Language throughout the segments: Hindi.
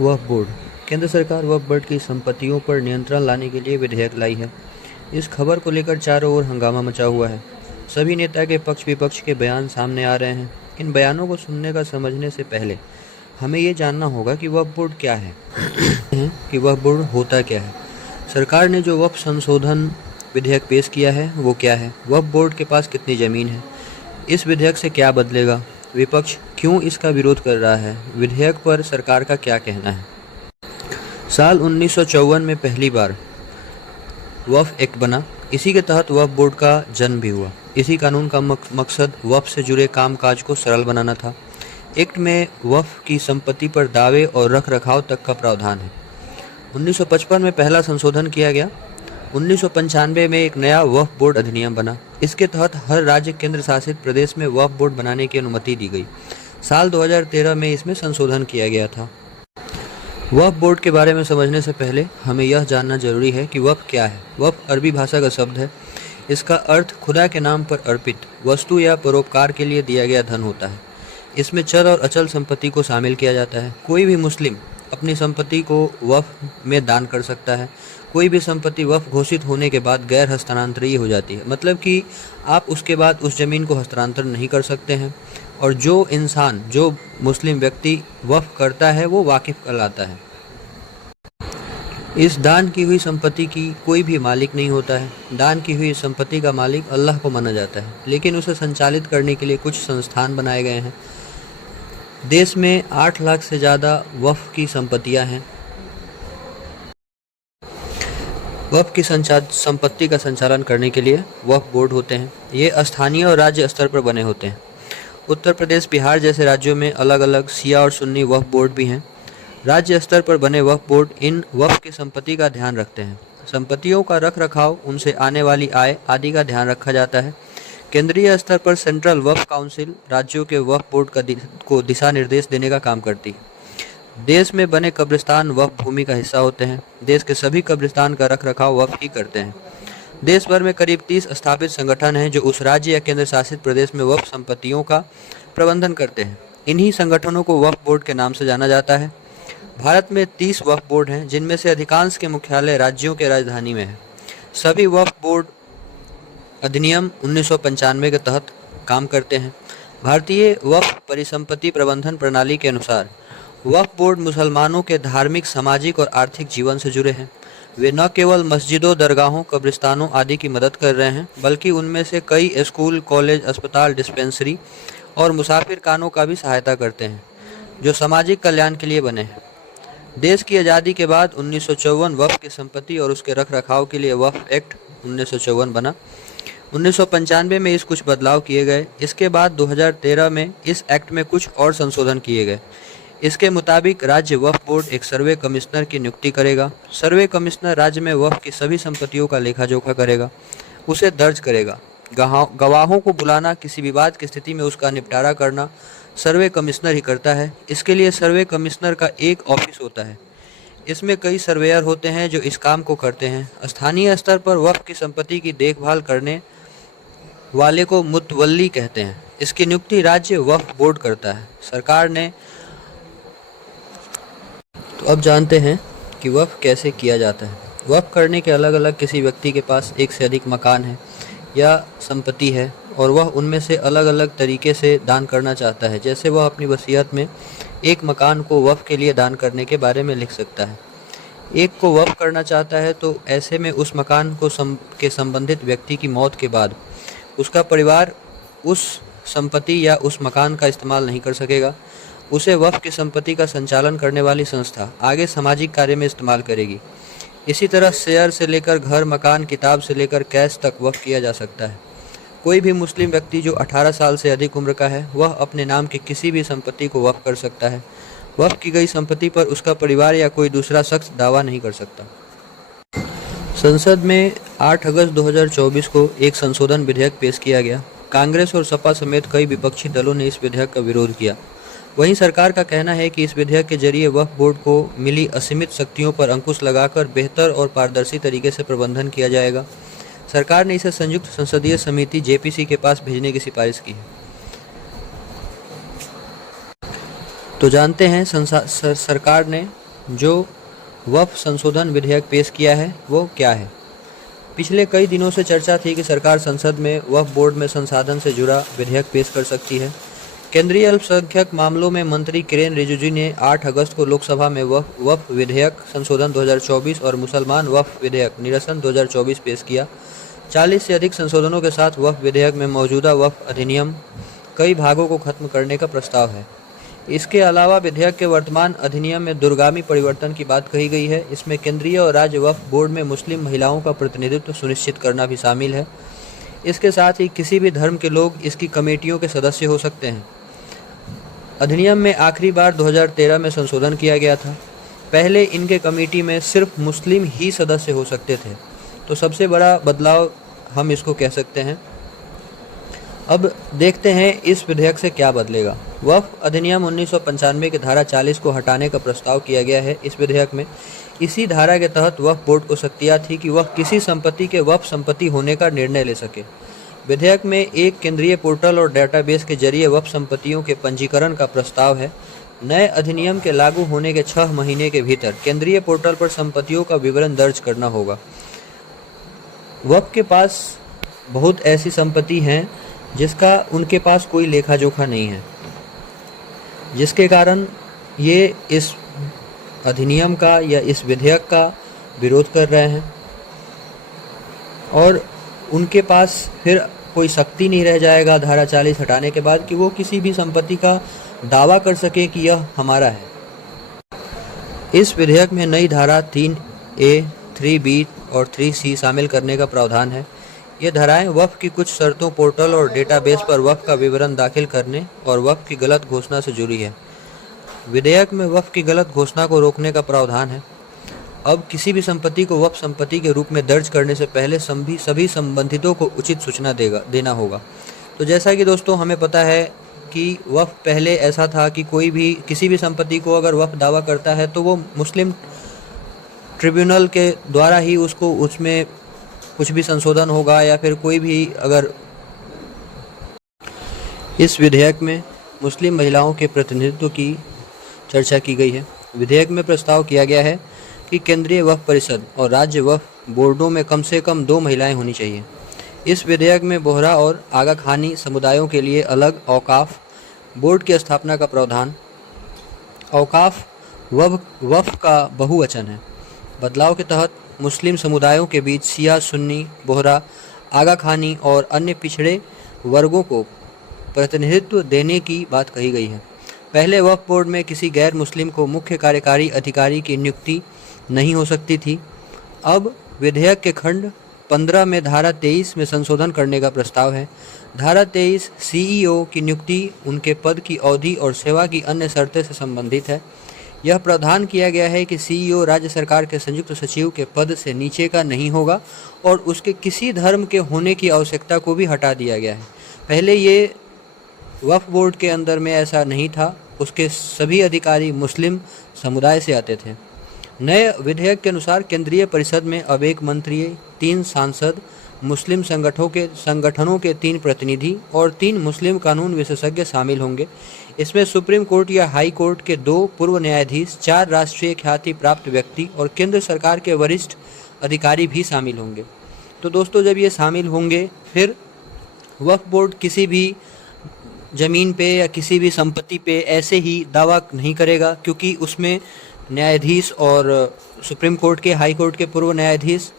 वक्फ बोर्ड। केंद्र सरकार वक्फ बोर्ड की संपत्तियों पर नियंत्रण लाने के लिए विधेयक लाई है। इस खबर को लेकर चारों ओर हंगामा मचा हुआ है। सभी नेता के पक्ष विपक्ष के बयान सामने आ रहे हैं। इन बयानों को सुनने का समझने से पहले हमें ये जानना होगा कि वक्फ बोर्ड क्या है कि वक्फ बोर्ड होता क्या है। सरकार ने जो वक्फ संशोधन विधेयक पेश किया है वो क्या है, वक्फ बोर्ड के पास कितनी ज़मीन है, इस विधेयक से क्या बदलेगा, विपक्ष क्यों इसका विरोध कर रहा है, विधेयक पर सरकार का क्या कहना है। साल 1954 में पहली बार वक्फ एक्ट बना। इसी के तहत वक्फ बोर्ड का जन्म भी हुआ। इसी कानून का मकसद वक्फ से जुड़े कामकाज को सरल बनाना था। एक्ट में वक्फ की संपत्ति पर दावे और रख रखाव तक का प्रावधान है। 1955 में पहला संशोधन किया गया। 1995 में एक नया वक्फ बोर्ड अधिनियम बना। इसके तहत हर राज्य केंद्र शासित प्रदेश में वक्फ बोर्ड बनाने की अनुमति दी गई। साल 2013 में इसमें संशोधन किया गया था। वक्फ बोर्ड के बारे में समझने से पहले हमें यह जानना जरूरी है कि वक्फ क्या है। वक्फ अरबी भाषा का शब्द है। इसका अर्थ खुदा के नाम पर अर्पित वस्तु या परोपकार के लिए दिया गया धन होता है। इसमें चल और अचल संपत्ति को शामिल किया जाता है। कोई भी मुस्लिम अपनी संपत्ति को वक्फ में दान कर सकता है। कोई भी संपत्ति वक्फ घोषित होने के बाद गैर हस्तांतरणीय हो जाती है, मतलब कि आप उसके बाद उस जमीन को हस्तांतरण नहीं कर सकते हैं। और जो मुस्लिम व्यक्ति वक्फ करता है वो वाकिफ कहलाता है। इस दान की हुई संपत्ति की कोई भी मालिक नहीं होता है। दान की हुई संपत्ति का मालिक अल्लाह को माना जाता है, लेकिन उसे संचालित करने के लिए कुछ संस्थान बनाए गए हैं। देश में 8 लाख से ज़्यादा वक्फ की संपत्तियां हैं। वक्फ की संपत्ति का संचालन करने के लिए वक्फ बोर्ड होते हैं। ये स्थानीय और राज्य स्तर पर बने होते हैं। उत्तर प्रदेश, बिहार जैसे राज्यों में अलग अलग शिया और सुन्नी वक्फ बोर्ड भी हैं। राज्य स्तर पर बने वक्फ बोर्ड इन वक्फ की संपत्ति का ध्यान रखते हैं। संपत्तियों का रख रखाव, उनसे आने वाली आय आदि का ध्यान रखा जाता है। केंद्रीय स्तर पर सेंट्रल वक्फ काउंसिल राज्यों के वक्फ बोर्ड को दिशा निर्देश देने का काम करती है। देश में बने कब्रिस्तान वक्फ भूमि का हिस्सा होते हैं। देश के सभी कब्रिस्तान का रख रखाव वक्फ ही करते हैं। देश भर में करीब 30 स्थापित संगठन हैं जो उस राज्य या केंद्र शासित प्रदेश में वक्फ संपत्तियों का प्रबंधन करते हैं। इन्हीं संगठनों को वक्फ बोर्ड के नाम से जाना जाता है। भारत में 30 वक्फ बोर्ड हैं, जिनमें से अधिकांश के मुख्यालय राज्यों के राजधानी में है। सभी वक्फ बोर्ड अधिनियम 1995 के तहत काम करते हैं। भारतीय वक्फ परिसंपत्ति प्रबंधन प्रणाली के अनुसार वक्फ बोर्ड मुसलमानों के धार्मिक, सामाजिक और आर्थिक जीवन से जुड़े हैं। वे न केवल मस्जिदों, दरगाहों, कब्रिस्तानों आदि की मदद कर रहे हैं, बल्कि उनमें से कई स्कूल, कॉलेज, अस्पताल, डिस्पेंसरी और मुसाफिर खानों का भी सहायता करते हैं, जो सामाजिक कल्याण के लिए बने हैं। देश की आज़ादी के बाद 1954 वक्फ की संपत्ति और उसके रख रखाव के लिए वक्फ एक्ट 1954 बना। 1995 में इस कुछ बदलाव किए गए। इसके बाद 2013 में इस एक्ट में कुछ और संशोधन किए गए। इसके मुताबिक राज्य वक्फ बोर्ड एक सर्वे कमिश्नर की नियुक्ति करेगा। सर्वे कमिश्नर राज्य में वक्फ की सभी संपत्तियों का लेखा जोखा करेगा, उसे दर्ज करेगा। गवाहों को बुलाना, किसी विवाद की स्थिति में उसका निपटारा करना सर्वे कमिश्नर ही करता है। इसके लिए सर्वे कमिश्नर का एक ऑफिस होता है। इसमें कई सर्वेयर होते हैं जो इस काम को करते हैं। स्थानीय स्तर पर वक्फ की संपत्ति की देखभाल करने वाले को मुतवल्ली कहते हैं। इसकी नियुक्ति राज्य वक्फ बोर्ड करता है। सरकार ने तो अब जानते हैं कि वक्फ कैसे किया जाता है। वक्फ करने के अलग अलग किसी व्यक्ति के पास एक से अधिक मकान है या संपत्ति है और वह उनमें से अलग अलग तरीके से दान करना चाहता है। जैसे वह अपनी वसीयत में एक मकान को वक्फ के लिए दान करने के बारे में लिख सकता है। एक को वक्फ करना चाहता है तो ऐसे में उस मकान को के संबंधित व्यक्ति की मौत के बाद उसका परिवार उस संपत्ति या उस मकान का इस्तेमाल नहीं कर सकेगा। उसे वक्फ की संपत्ति का संचालन करने वाली संस्था आगे सामाजिक कार्य में इस्तेमाल करेगी। इसी तरह शेयर से लेकर घर, मकान, किताब से लेकर कैश तक वक्फ किया जा सकता है। कोई भी मुस्लिम व्यक्ति जो 18 साल से अधिक उम्र का है वह अपने नाम की किसी भी संपत्ति को वक्फ कर सकता है। वक्फ की गई संपत्ति पर उसका परिवार या कोई दूसरा शख्स दावा नहीं कर सकता। संसद में 8 अगस्त 2024 को एक संशोधन विधेयक पेश किया गया। कांग्रेस और सपा समेत कई विपक्षी दलों ने इस विधेयक का विरोध किया। वहीं सरकार का कहना है कि इस विधेयक के जरिए वक्फ बोर्ड को मिली असीमित शक्तियों पर अंकुश लगाकर बेहतर और पारदर्शी तरीके से प्रबंधन किया जाएगा। सरकार ने इसे संयुक्त संसदीय समिति जेपीसी के पास भेजने की सिफारिश की है। तो जानते हैं सरकार ने जो वक्फ संशोधन विधेयक पेश किया है वो क्या है। पिछले कई दिनों से चर्चा थी कि सरकार संसद में वक्फ बोर्ड में संसाधन से जुड़ा विधेयक पेश कर सकती है। केंद्रीय अल्पसंख्यक मामलों में मंत्री किरेन रिजिजू ने 8 अगस्त को लोकसभा में वक्फ विधेयक संशोधन 2024 और मुसलमान वक्फ विधेयक निरसन 2024 पेश किया। 40 से अधिक संशोधनों के साथ वक्फ विधेयक में मौजूदा वक्फ अधिनियम कई भागों को खत्म करने का प्रस्ताव है। इसके अलावा विधेयक के वर्तमान अधिनियम में दूरगामी परिवर्तन की बात कही गई है। इसमें केंद्रीय और राज्य वक्फ बोर्ड में मुस्लिम महिलाओं का प्रतिनिधित्व सुनिश्चित करना भी शामिल है। इसके साथ ही किसी भी धर्म के लोग इसकी कमेटियों के सदस्य हो सकते हैं। अधिनियम में आखिरी बार 2013 में संशोधन किया गया था। पहले इनके कमेटी में सिर्फ मुस्लिम ही सदस्य हो सकते थे, तो सबसे बड़ा बदलाव हम इसको कह सकते हैं। अब देखते हैं इस विधेयक से क्या बदलेगा। वक्फ अधिनियम 1995 की धारा 40 को हटाने का प्रस्ताव किया गया है इस विधेयक में। इसी धारा के तहत वक्फ बोर्ड को शक्तियाँ थी कि वह किसी संपत्ति के वक्फ संपत्ति होने का निर्णय ले सके। विधेयक में एक केंद्रीय पोर्टल और डेटाबेस के जरिए वक्फ संपत्तियों के पंजीकरण का प्रस्ताव है। नए अधिनियम के लागू होने के 6 महीने के भीतर केंद्रीय पोर्टल पर संपत्तियों का विवरण दर्ज करना होगा। वक्फ के पास बहुत ऐसी संपत्ति हैं जिसका उनके पास कोई लेखा जोखा नहीं है, जिसके कारण ये इस अधिनियम का या इस विधेयक का विरोध कर रहे हैं और उनके पास फिर कोई शक्ति नहीं रह जाएगा धारा 40 हटाने के बाद कि वो किसी भी संपत्ति का दावा कर सके कि यह हमारा है। इस विधेयक में नई धारा 3A, 3B और 3C शामिल करने का प्रावधान है। ये धाराएं वक्फ की कुछ शर्तों, पोर्टल और डेटाबेस पर वक्फ का विवरण दाखिल करने और वक्फ की गलत घोषणा से जुड़ी है। विधेयक में वक्फ की गलत घोषणा को रोकने का प्रावधान है। अब किसी भी संपत्ति को वक्फ संपत्ति के रूप में दर्ज करने से पहले सभी संबंधितों को उचित सूचना देना होगा। तो जैसा कि दोस्तों हमें पता है कि वक्फ पहले ऐसा था कि कोई भी किसी भी संपत्ति को अगर वक्फ दावा करता है तो वो मुस्लिम ट्रिब्यूनल के द्वारा ही उसमें कुछ भी संशोधन होगा या फिर कोई भी अगर इस विधेयक में मुस्लिम महिलाओं के प्रतिनिधित्व की चर्चा की गई है। विधेयक में प्रस्ताव किया गया है कि केंद्रीय वक्फ परिषद और राज्य वक्फ बोर्डों में कम से कम 2 महिलाएं होनी चाहिए। इस विधेयक में बोहरा और आगा खानी समुदायों के लिए अलग औकाफ बोर्ड की स्थापना का प्रावधान। औकाफ वक्फ का बहुवचन है। बदलाव के तहत मुस्लिम समुदायों के बीच शिया, सुन्नी, बोहरा, आगा खानी और अन्य पिछड़े वर्गों को प्रतिनिधित्व देने की बात कही गई है। पहले वक्फ बोर्ड में किसी गैर मुस्लिम को मुख्य कार्यकारी अधिकारी की नियुक्ति नहीं हो सकती थी। अब विधेयक के खंड 15 में धारा 23 में संशोधन करने का प्रस्ताव है। धारा 23 CEO की नियुक्ति, उनके पद की अवधि और सेवा की अन्य शर्तें से संबंधित है। यह प्रावधान किया गया है कि CEO राज्य सरकार के संयुक्त सचिव के पद से नीचे का नहीं होगा और उसके किसी धर्म के होने की आवश्यकता को भी हटा दिया गया है। पहले ये वक्फ बोर्ड के अंदर में ऐसा नहीं था, उसके सभी अधिकारी मुस्लिम समुदाय से आते थे। नए विधेयक के अनुसार केंद्रीय परिषद में अब 1 मंत्री, 3 सांसद, मुस्लिम संगठनों के 3 प्रतिनिधि और 3 मुस्लिम कानून विशेषज्ञ शामिल होंगे। इसमें सुप्रीम कोर्ट या हाई कोर्ट के 2 पूर्व न्यायाधीश, 4 राष्ट्रीय ख्याति प्राप्त व्यक्ति और केंद्र सरकार के वरिष्ठ अधिकारी भी शामिल होंगे। तो दोस्तों जब ये शामिल होंगे फिर वक्फ बोर्ड किसी भी ज़मीन पे या किसी भी संपत्ति पे ऐसे ही दावा नहीं करेगा, क्योंकि उसमें न्यायाधीश और सुप्रीम कोर्ट के, हाई कोर्ट के पूर्व न्यायाधीश,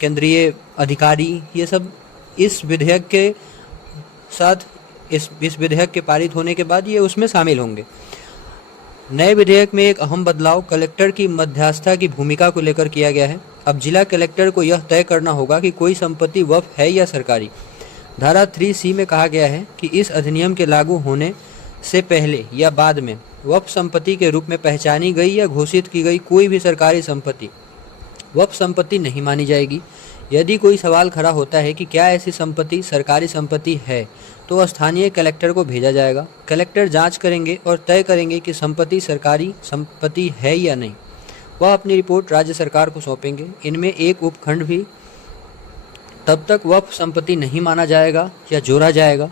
केंद्रीय अधिकारी, ये सब इस विधेयक के साथ इस विधेयक के पारित होने के बाद ये उसमें शामिल होंगे। नए विधेयक में एक अहम बदलाव कलेक्टर की मध्यस्थता की भूमिका को लेकर किया गया है। अब जिला कलेक्टर को यह तय करना होगा कि कोई संपत्ति वक्फ है या सरकारी। धारा 3C में कहा गया है कि इस अधिनियम के लागू होने से पहले या बाद में वक्फ संपत्ति के रूप में पहचानी गई या घोषित की गई कोई भी सरकारी संपत्ति वक्फ संपत्ति नहीं मानी जाएगी। यदि कोई सवाल खड़ा होता है कि क्या ऐसी संपत्ति सरकारी संपत्ति है, तो स्थानीय कलेक्टर को भेजा जाएगा। कलेक्टर जांच करेंगे और तय करेंगे कि संपत्ति सरकारी संपत्ति है या नहीं। वह अपनी रिपोर्ट राज्य सरकार को सौंपेंगे। इनमें एक उपखंड भी तब तक वक्फ संपत्ति नहीं माना जाएगा या जोड़ा जाएगा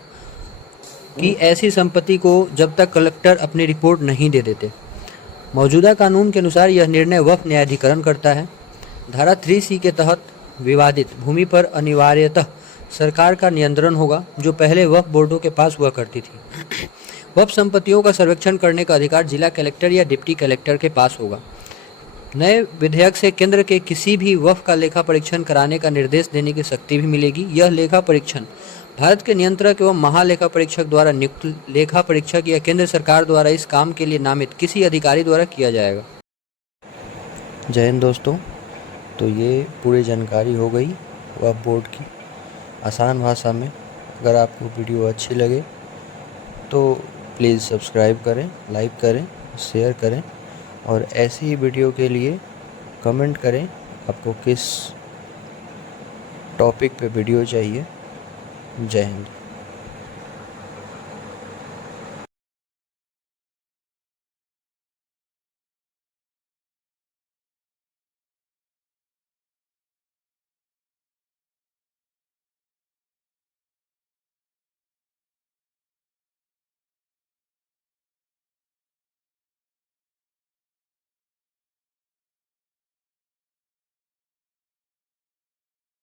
कि ऐसी संपत्ति को जब तक कलेक्टर अपनी रिपोर्ट नहीं दे देते। मौजूदा कानून के अनुसार यह निर्णय वक्फ न्यायाधिकरण करता है। धारा 3C के तहत विवादित भूमि पर अनिवार्यतः सरकार का नियंत्रण होगा, जो पहले वक्फ बोर्डों के पास हुआ करती थी। वक्फ संपत्तियों का सर्वेक्षण करने का अधिकार जिला कलेक्टर या डिप्टी कलेक्टर के पास होगा। नए विधेयक से केंद्र के किसी भी वक्फ का लेखा परीक्षण कराने का निर्देश देने की शक्ति भी मिलेगी। यह लेखा परीक्षण भारत के नियंत्रक एवं महालेखा परीक्षक द्वारा नियुक्त लेखा परीक्षक या केंद्र सरकार द्वारा इस काम के लिए नामित किसी अधिकारी द्वारा किया जाएगा। जय हिंद दोस्तों, तो ये पूरी जानकारी हो गई वक्फ बोर्ड की आसान भाषा में। अगर आपको वीडियो अच्छी लगे तो प्लीज़ सब्सक्राइब करें, लाइक करें, शेयर करें और ऐसी ही वीडियो के लिए कमेंट करें आपको किस टॉपिक पे वीडियो चाहिए। जय हिंद।